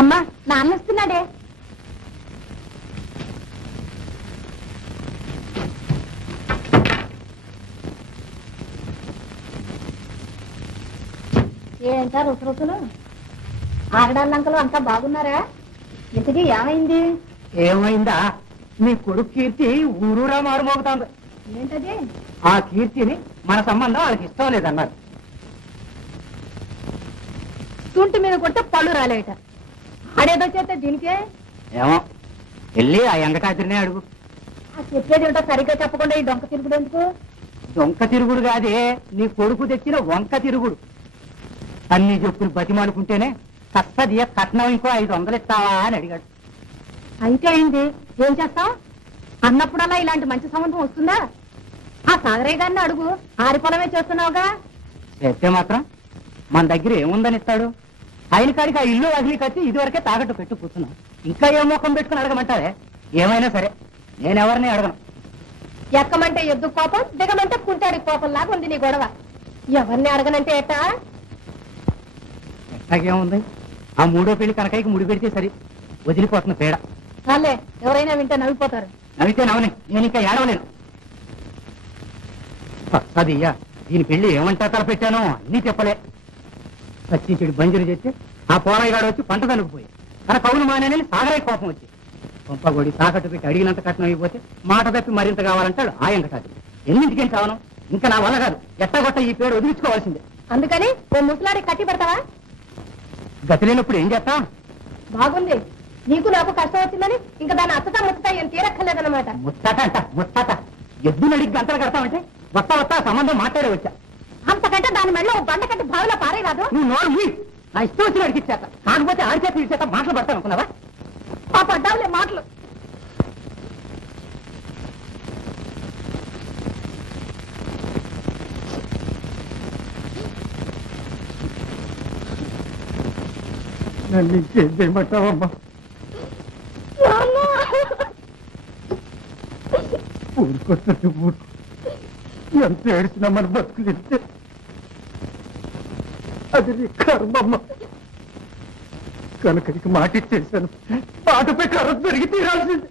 అమ్మా నాన్న వస్తున్నాడే. ఏంటా రుసరుసులు? ఆగడాలంకలు అంతా బాగున్నారా? ఇంతకీ ఏమైంది? ఏమైందా? నీ కొడుకు కీర్తి ఊరూరా మారుమోగుతాంది. ఏంటది? ఆ కీర్తిని మన సంబంధం వాళ్ళకి ఇష్టం లేదన్నారు. తుంటి మీద కొడితే పళ్ళు రాలేట. అడేదో చేస్తే దీనికే ఏమో వెళ్ళి ఆ ఎంగటాతిరినే అడుగు. ఆ చెప్పేది ఏంటో సరిగ్గా చెప్పకుండా ఈ డొంక తిరుగుడు ఎందుకు? దొంక తిరుగుడు కాదే, నీ కొడుకు తెచ్చిన వంక తిరుగుడు. అన్ని చెప్పులు బతిమాలుకుంటేనే కస్తది కట్నం ఇంకో 500 ఇస్తావా అని అడిగాడు. అయితే అయింది, ఏం చేస్తాం? అన్నప్పుడల్లా ఇలాంటి మంచి సంబంధం వస్తుందా? ఆ సాగరయ్య గారిని అడుగు, ఆరి పొలమే చేస్తున్నావుగా. చేస్తే మాత్రం మన దగ్గర ఏముందని ఇస్తాడు? ఆయన కాడికి ఆ ఇల్లు వదిలి కట్టి ఇదివరకే తాకట్టు పెట్టు కూర్చున్నాం. ఇంకా ఏ ముఖం పెట్టుకుని అడగమంటారే? ఏమైనా సరే నేనెవరిని అడగను. ఎక్కమంటే ఎద్దు కోపం, దిగమంటే కుంటాడి కోపం లాగా ఉంది నీ గొడవ. ఎవరిని అడగనంటే ఏటా? ఎట్లాగేముంది, ఆ మూడో పెళ్లి కనకాయకి ముడి పెడితే సరి, వదిలిపోతున్న పేడ. చాలే, ఎవరైనా వింటే నవ్విపోతారు. నవ్వితే నవ్వని, నేను ఇంకా ఏడవలేను. అదియ్యా, దీని పెళ్లి ఏమంటా తలపెట్టానో అన్నీ చెప్పలే. సచ్చించుడు బంజరు చేస్తే ఆ పోరాయిగాడు వచ్చి పంట తనుకుపోయి తన కౌలు మానేనని సాగరై కోపం వచ్చి పంపగొడి తాకట్టు పెట్టి అడిగినంత కట్నం అయిపోతే మాట తప్పి మరింత కావాలంటాడు ఆయన కాదు. ఎన్నింటికేం కావను, ఇంకా నా వల్ల కాదు. ఎట్టగొట్ట ఈ పేరు వదిలించుకోవాల్సిందే. అందుకని ఓ ముసలాడి కట్టి పెడతావా? గతి లేనప్పుడు ఏం చేస్తా? బాగుంది, నీకు నాకు కష్టం వచ్చిందని ఇంకా దాన్ని అత్తతా ముచ్చట ఏం తీరక్కర్లేదన్నమాట. ముచ్చట అంట ముచ్చట. ఎద్దు నడికి గంటలు కడతామంటే వస్తా సంబంధం మాట్లాడే వచ్చా. అంతకంటే దాని మెళ్ళ ఓ బండ కట్టి బావిలో పారేరాదు. నువ్వు నోరు నా ఇష్టం వచ్చిన అడిగి ఇచ్చేత, కాకపోతే ఆడిచేత ఇచ్చేత మాటలు పడతాను అనుకున్నావా? ఆ పడ్డావులే మాటలు. నన్ను ఇంకేం చేయమంటావమ్మా? ఊరుకొస్తుంది ఊరు, ఎంత ఏడ్చినా మన బతుకులిస్తే అది నీ కర్మమ్మ. కనుక మాట ఇచ్చేసాను, ఆటపై కర్ర పెరిగి తీరాల్సింది.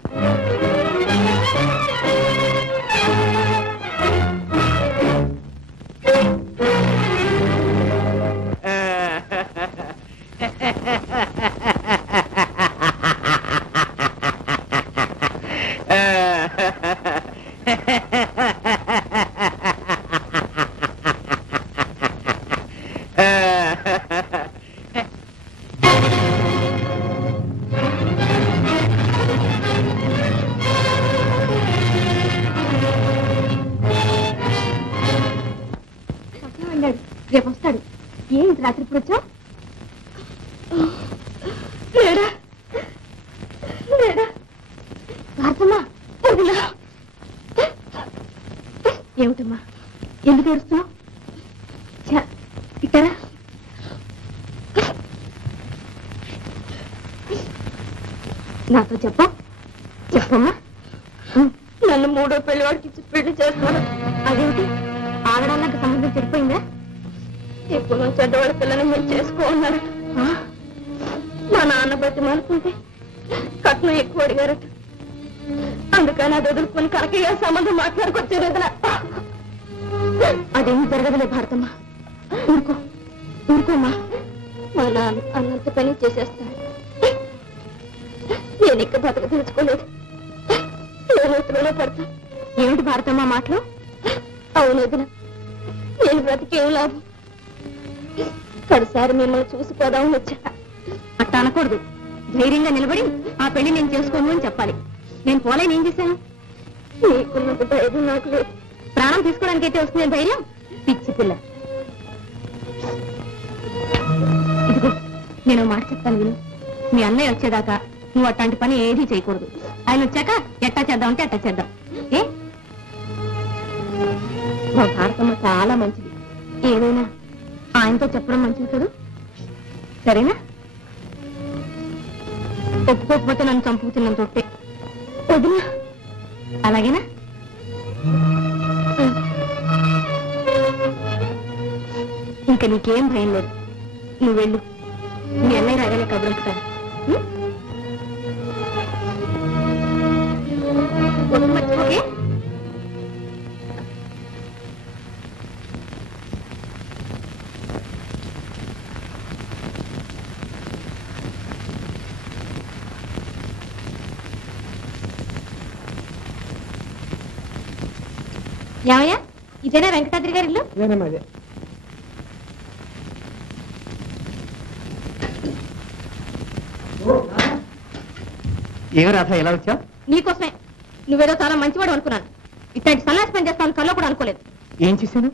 రేపు వస్తాడు. ఏంటి రాత్రి ఇప్పుడు వచ్చా? ఏమిటమ్మా, ఎందుకు ఏడుస్తున్నావు? ఇక్కడా నాతో చెప్పమ్మా. నన్ను మూడో పెళ్లి వాడికి ఇచ్చి పెళ్లి చేస్తాను. అదేమిటి, ఆగడానికి సంబంధం చెడిపోయిందా? ఇప్పుడు నుంచి చెడ్డవాళ్ళ పిల్లని మీరు చేసుకోన్నారు. మా నాన్న బట్టి అనుకుంటే కట్నం ఎక్కువ అడిగారట. అందుకని అది వదులుకొని కనకయ్య సంబంధం మాట్లాడుకొచ్చారు. అదేమీ జరగదులే భారతమ్మ, ఊరుకోమ్మా. మా నాన్న అన్నంత పని చేసేస్తాను. నేను ఇక్కడ బతక తెలుసుకోలేదు, ఏమైతులోనే పడతా. ఏమిటి భారతమ్మ మాటలు? అవును వదిన, నేను బ్రతికేం లాభం? కడసారి మిమ్మల్ని చూసిపోదామని వచ్చా. అట్ట అనకూడదు, ధైర్యంగా నిలబడి ఆ పెళ్లి నేను చేసుకోను అని చెప్పాలి. నేను పోలేని ఏం చేశాను? నీకున్నంత ధైర్యం నాకు లేదు. ప్రాణం తీసుకోవడానికి అయితే వస్తుంది ధైర్యం, పిచ్చి పిల్ల. ఇదిగో నేను మాట చెప్తాను విను. మీ అన్నయ్య వచ్చేదాకా నువ్వు అట్లాంటి పని ఏదీ చేయకూడదు. ఆయన వచ్చాక ఎట్టా చేద్దామంటే అట్టా చేద్దాం. ఏ మా భారతమ్మ చాలా మంచిది, ఏదైనా ఆయనతో చెప్పడం మంచిది కదా. సరేనా? ఒప్పుకోకపోతే నన్ను చంపుతున్నంత ఒట్టే. వదినా, అలాగేనా? ఇంకా నీకేం భయం లేదు. నువ్వు వెళ్ళు, మీ అన్నయ్య రాగానే కబురంపుతాను. మర్చిపోకే. ఏమయ్యా, ఇదేనా వెంకటాద్రి గారి ఇల్లు? నేనేమదే ఏమి రాధ ఎలా వచ్చావు? నీకోసమే. నువ్వేదో చాలా మంచివాడు అనుకున్నాను. ఇట్లాంటి సన్నాసి పని చేస్తాను కల్లో కూడా అనుకోలేదు. ఏం చేశాను?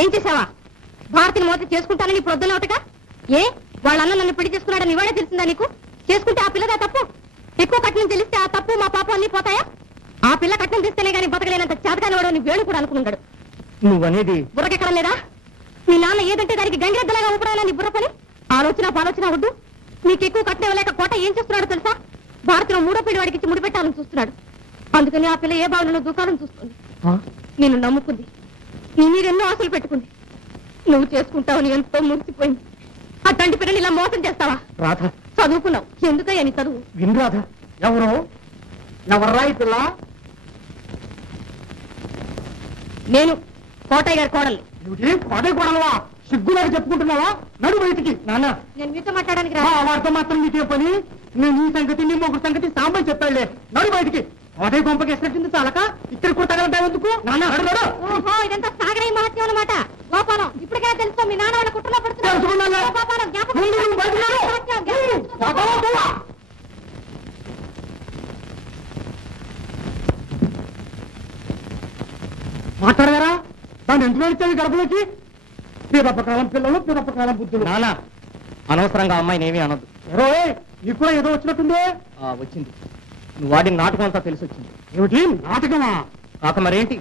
ఏం చేసావా? భారతిని మోత చేసుకుంటానని ఇప్పుడు వద్దనవుటగా? ఏ వాళ్ళ అన్న నన్ను పెళ్లి చేసుకున్నాడని ఇవాడే తెలిసిందా నీకు? చేసుకుంటే ఆ పిల్లదా తప్పు? ఎక్కువ కట్నం తెలిస్తే ఆ తప్పు మా పాపం అన్ని పోతాయా? ఆ పిల్ల కట్నం తీస్తేనే గానీ బతకలేనంత చేతకాని వాడు నీ వేణు కూడా అనుకున్నాడు. నువ్వనేది బుర్రకెక్కడం లేదా? మీ నాన్న ఏదంటే దానికి గంగిరెద్దలాగా ఊపడాలా నీ బుర్ర పని? ఆలోచన వద్దు. నీకు ఎక్కువ కట్నం లేక కోట ఏం చేస్తున్నాడో తెలుసా? భారతిలో మూడో పిల్లి వాడికి ఇచ్చి ముడిపెట్టాలని చూస్తున్నాడు. అందుకని ఆ పిల్ల ఏ భావనలో దూకాలని చూస్తుంది. నిన్ను నమ్ముకుంది, నీ మీద ఎన్నో ఆశలు పెట్టుకుంది. నువ్వు చేసుకుంటావని ఎంతో మురిసిపోయింది. అట్లాంటి పిల్లని ఇలా మోసం చేస్తావా? రాధ, చదువుకున్నావు, ఎందుకయ్యా నీ చదువు? విను రాధ. ఎవరు ఎవర్రా ఈ పిల్ల? నేను కోటయ్య గారి కోడల్ని. పదే కొడలవా? సిగ్గులాగా చెప్పుకుంటున్నావా? నడు బయటికి. నాన్న, నేను మీతో మాట్లాడడానికి రా. వాడితో మాత్రం నీకే పని? నేను నీ సంగతి నీ మొగ్గు సంగతి సాంబని చెప్పాడులే. నడు బయటికి. అదే గొంపకి ఎసరెట్టింది చాలక ఇక్కడ కూడా తగలటా ఎందుకు? నాన్న నడు నడు. ఓహో, ఇదంతా సాగరయ్య మహత్యం అన్నమాట. గోపాలం, ఇప్పటికే తెలుసుకో మీ నాన్న వాళ్ళ కుట్రలో తెలుసుకున్నాను. గోపాలం, జ్ఞాపకం ముందు నువ్వు బయటికి నడు. గోపాలం, పోవా. మాట్లాడగారా? దాన్ని ఎందుకు వెళ్తాను గడపలోకి? పిరపకాలం పిల్లలు, పిరపకాలం బుద్ధులు. నానా, అనవసరంగా అమ్మాయిని ఏమీ అనొద్దు. నీకు కూడా ఏదో వచ్చినట్టుందే. వచ్చింది. నువ్వు వాడిన నాటకం అంతా తెలిసి వచ్చింది. ఏమిటి నాటకమా? కాక మరేంటి?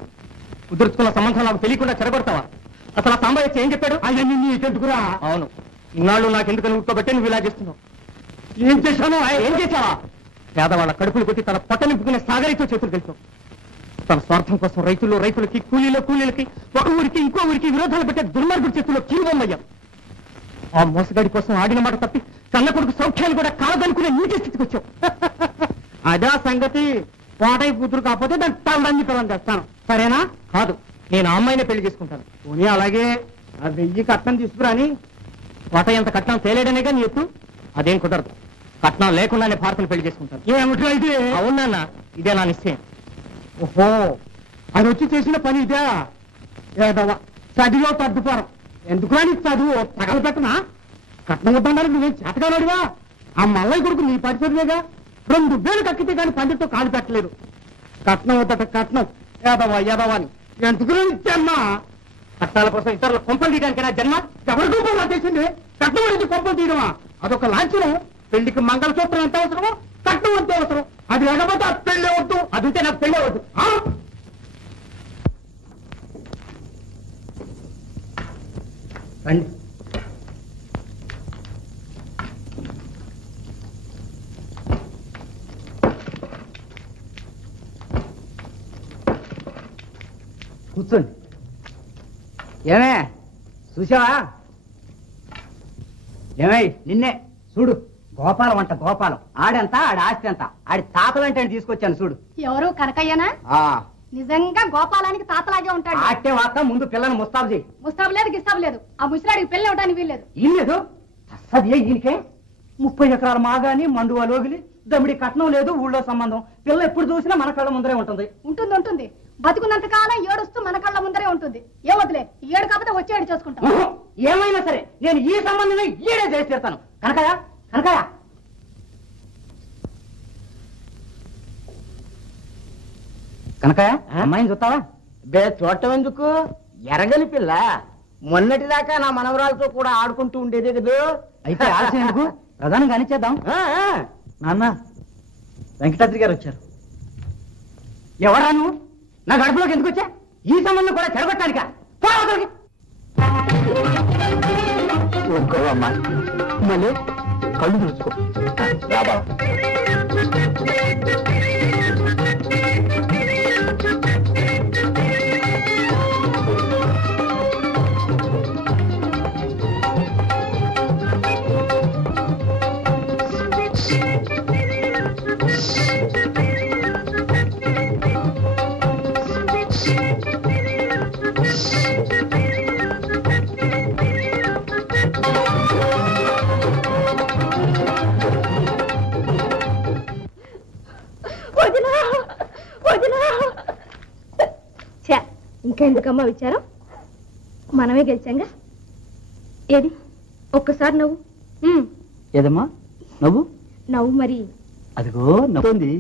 కుదుర్చుకున్న సంబంధం నాకు తెలియకుండా చెరగొడతావా? అసలు ఆ సాంబయ్య ఏం చెప్పాడు? అవన్నీ నీకెందుకురా? అవును, ఇన్నాళ్ళు నాకెందుకని ఉట్టుకోబట్టే నువ్వు ఇలా చేస్తున్నావు. ఏం చేశాను? ఏం చేశావా? పేదవాళ్ళ కడుపులు కొట్టి తన పొట్ట నింపుకునే సాగరితో చేతులు కలిపావు. తన స్వార్థం కోసం రైతులకి కూలీలకి ఒక ఊరికి ఇంకో ఊరికి విరోధాలు పెట్టే దుర్మార్గుడి చేతుల్లో కీలుబొమ్మయ్యాం. ఆ మోసగాడి కోసం ఆడిన మాట తప్పి కన్న కొడుకు సౌఖ్యాలు కూడా కాదనుకునే నీటి స్థితికి వచ్చావు. అదా సంగతి. కోటయ్య కూతురు కాకపోతే దాన్ని తల్లంజీకరణ చేస్తాను. సరేనా? కాదు, నేను ఆ అమ్మాయినే పెళ్లి చేసుకుంటాను. పోనీ అలాగే. ఆ 1000 కట్నం తీసుకురాని. కోటయ్య అంత కట్నం తేలేడనేగా నీ ఎత్తు. అదేం కుదరదు. కట్నం లేకుండానే భారతను పెళ్లి చేసుకుంటాను. ఏమిటో అయితే? అవునన్నా, ఇదే నా నిశ్చయం. ఓహో, అది వచ్చి చేసిన పని ఇదే. ఏదవా చదివో తద్దుపారం. ఎందుకురా నీ చదువు తగలపెట్టనా? కట్నం వద్దన్నారు. నువ్వేం చేతగానోడివా? ఆ మల్లయ్య కొడుకు నీ పరిచయమేగా. 2000 కక్కితే కానీ పండితో కాలు పెట్టలేదు. కట్నం వద్దట కట్నం. ఏదవా అని ఎందుకురా ఇచ్చమ్మా? కట్నాల కోసం ఇతరుల కొంపలు తీయడానికైనా జన్మ? ఎవరి కొంపలు చేసింది? కట్నం అనేది కొంపలు తీయడమా? అదొక లాంఛనం. పెళ్లికి మంగళసూత్రం ఎంత అవసరమో కట్నం అంతే అవసరం. అది లేకపోతే ఆ పెళ్ళే వద్దు. అది ఉంటే నాకు పెళ్ళే వద్దు. రండి. కూర్చోండి. ఏమే చూసావా? ఏమై నిన్నే చూడు. గోపాలం అంట గోపాలం. ఆడెంత ఆడి ఆస్తి అంత. ఆడి తాతలంటే తీసుకొచ్చాను చూడు. ఎవరు కనకయ్యనా? నిజంగా గోపాలానికి తాతలాగే ఉంటాడు. ఆట్టే వార్త ముందు పిల్లని ముస్తాబు చేయి. ముస్తాబు లేదు గిస్తాబు లేదు. ఆ ముసలాడికి పెళ్లి అవడానికి వీల్లేదు. ఏం లేదు. అసలు ఈయనకే 30 ఎకరాల మాగాని మండువా లోగిలి దమిడి కట్నం లేదు. ఊళ్ళో సంబంధం. పిల్ల ఎప్పుడు చూసినా మన కళ్ళ ముందరే ఉంటుంది. ఉంటుంది. బతుకున్నంత కాలం ఏడుస్తూ మన కళ్ళ ముందరే ఉంటుంది. ఏమొద్దులే, ఏడు కాకపోతే వచ్చేడు చేసుకుంటాం. ఏమైనా సరే నేను ఈ సంబంధమే ఈడే చేసి తీరుతాను. కనకయ్య కనకయ్య కనకయ్య, అమ్మాయిని చూస్తావా? చూడటం ఎందుకు? ఎరగని పిల్ల. మొన్నటిదాకా నా మనవరాలతో కూడా ఆడుకుంటూ ఉండేదే కదా. అయితే ఆలస్యం ఎందుకు? ప్రధానం కానిచ్చేద్దాం. నాన్న, వెంకటాద్రి గారు వచ్చారు. ఎవరా నువ్వు? నా గడపలోకి ఎందుకు వచ్చా? ఈ సంబంధం కూడా చెడగొట్టానిక? అమ్మా, మళ్ళీ కళ్ళు చూసుకో. వదినా వదినా ఛా, ఇంకా ఎందుకమ్మా విచారం మనమే గెలిచాంగా ఏది ఒక్కసారి నవ్వు ఏదమ్మా నవ్వు నవ్వు మరి అదిగో నవ్వుంది